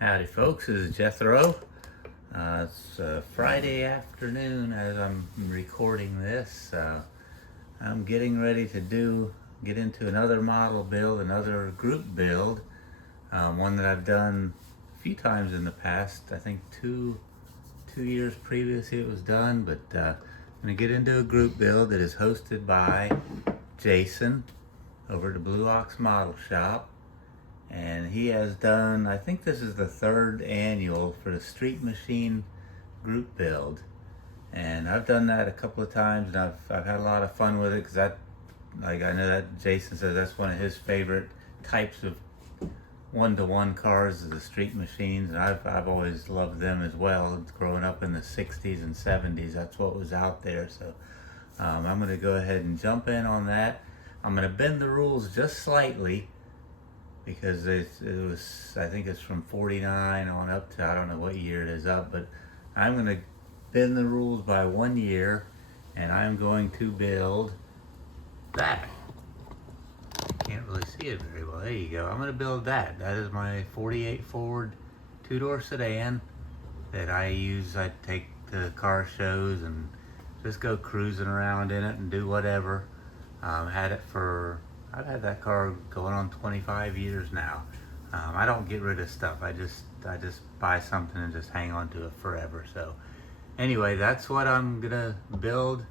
Howdy folks, this is Jethro. It's Friday afternoon as I'm recording this. I'm getting ready to get into another model build, another group build, one that I've done a few times in the past. I think two years previously it was done, but I'm going to get into a group build that is hosted by Jason over at the Blue Ox Model Shop. And he has done, I think this is the third annual for the Street Machine group build. And I've done that a couple of times, and I've had a lot of fun with it, because I know that Jason says that's one of his favorite types of one-to-one cars, is the Street Machines, and I've always loved them as well. Growing up in the 60s and 70s, that's what was out there. So I'm going to go ahead and jump in on that. I'm going to bend the rules just slightly, because it was, I think it's from 49 on up to, I don't know what year it is up, but I'm going to bend the rules by 1 year, and I'm going to build that. You can't really see it very well. There you go. I'm going to build that. That is my 48 Ford two-door sedan that I use. I take to car shows and just go cruising around in it and do whatever. I've had that car going on 25 years now. I don't get rid of stuff. I just buy something and just hang on to it forever. So anyway, that's what I'm gonna build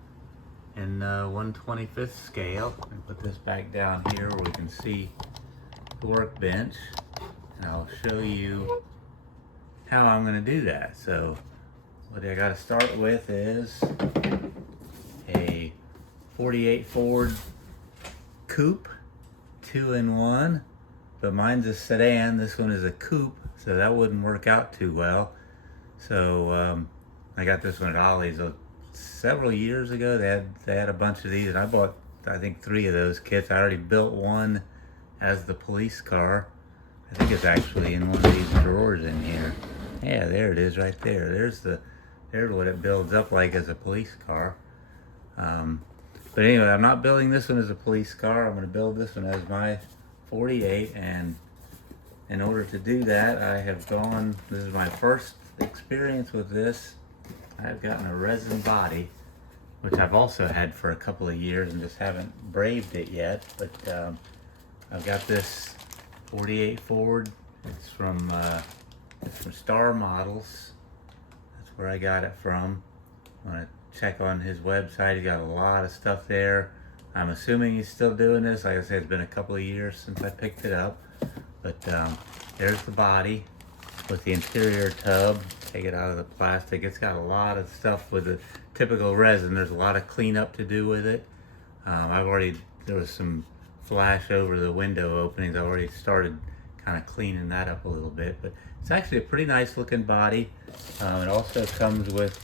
in 1/25th scale. And put this back down here where we can see the workbench, and I'll show you how I'm gonna do that. So what I gotta start with is a 48 Ford Coupe 2-in-1, but mine's a sedan. This one is a coupe, so that wouldn't work out too well. So I got this one at Ollie's several years ago. They had a bunch of these, and I bought, I think, 3 of those kits. I already built one as the police car. I think it's actually in one of these drawers in here. Yeah, there it is right there. There's what it builds up like as a police car. But anyway, I'm not building this one as a police car. I'm going to build this one as my 48, and in order to do that, this is my first experience with this. I've gotten a resin body, which I've also had for a couple of years and just haven't braved it yet. But I've got this 48 Ford. It's from Star Models. That's where I got it from. I'm going to check on his website. He got a lot of stuff there. I'm assuming he's still doing this. Like I said, it's been a couple of years since I picked it up. But there's the body with the interior tub. Take it out of the plastic. It's got a lot of stuff with the typical resin. There's a lot of cleanup to do with it. There was some flash over the window openings. I already started kind of cleaning that up a little bit. But it's actually a pretty nice looking body. It also comes with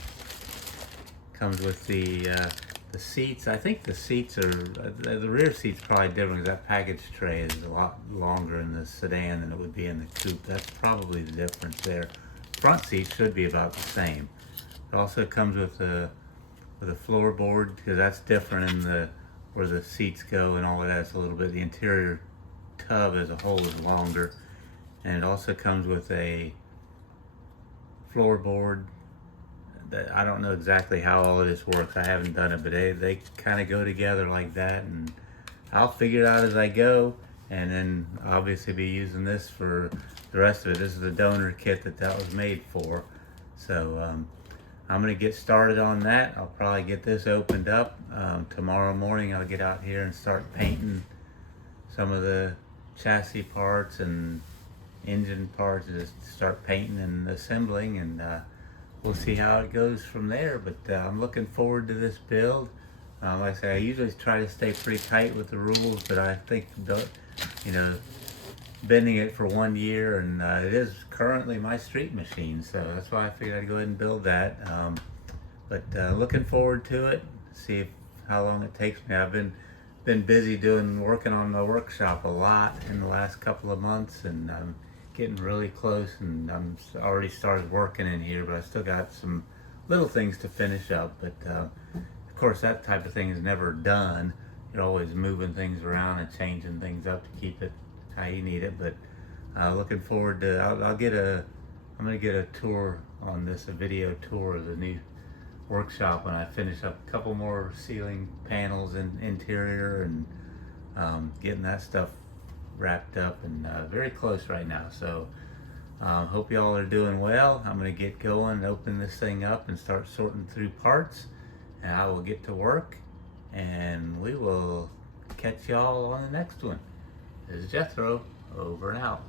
the seats. I think the seats are, the rear seat's probably different, because that package tray is a lot longer in the sedan than it would be in the coupe. That's probably the difference there. Front seats should be about the same. It also comes with a floorboard, because that's different in where the seats go and all of that. It's a little bit, the interior tub as a whole is longer. And it also comes with a floorboard. I don't know exactly how all of this works. I haven't done it, but they kind of go together like that, and I'll figure it out as I go, and then obviously be using this for the rest of it. This is the donor kit that was made for. So I'm going to get started on that. I'll probably get this opened up. Tomorrow morning I'll get out here and start painting some of the chassis parts and engine parts, just start painting and assembling, and we'll see how it goes from there. But I'm looking forward to this build. Like I say, I usually try to stay pretty tight with the rules, but I think, bending it for 1 year, and it is currently my street machine, so that's why I figured I'd go ahead and build that. But looking forward to it. See how long it takes me. I've been busy working on the workshop a lot in the last couple of months, and I'm getting really close, and I'm already started working in here, but I still got some little things to finish up. But of course, that type of thing is never done. You're always moving things around and changing things up to keep it how you need it. But Looking forward to, I'm gonna get a tour on this, a video tour of the new workshop when I finish up a couple more ceiling panels and interior, and getting that stuff wrapped up, and very close right now. So hope y'all are doing well. I'm gonna get going and open this thing up and start sorting through parts, and I will get to work, and we will catch y'all on the next one. This is Jethro, over and out.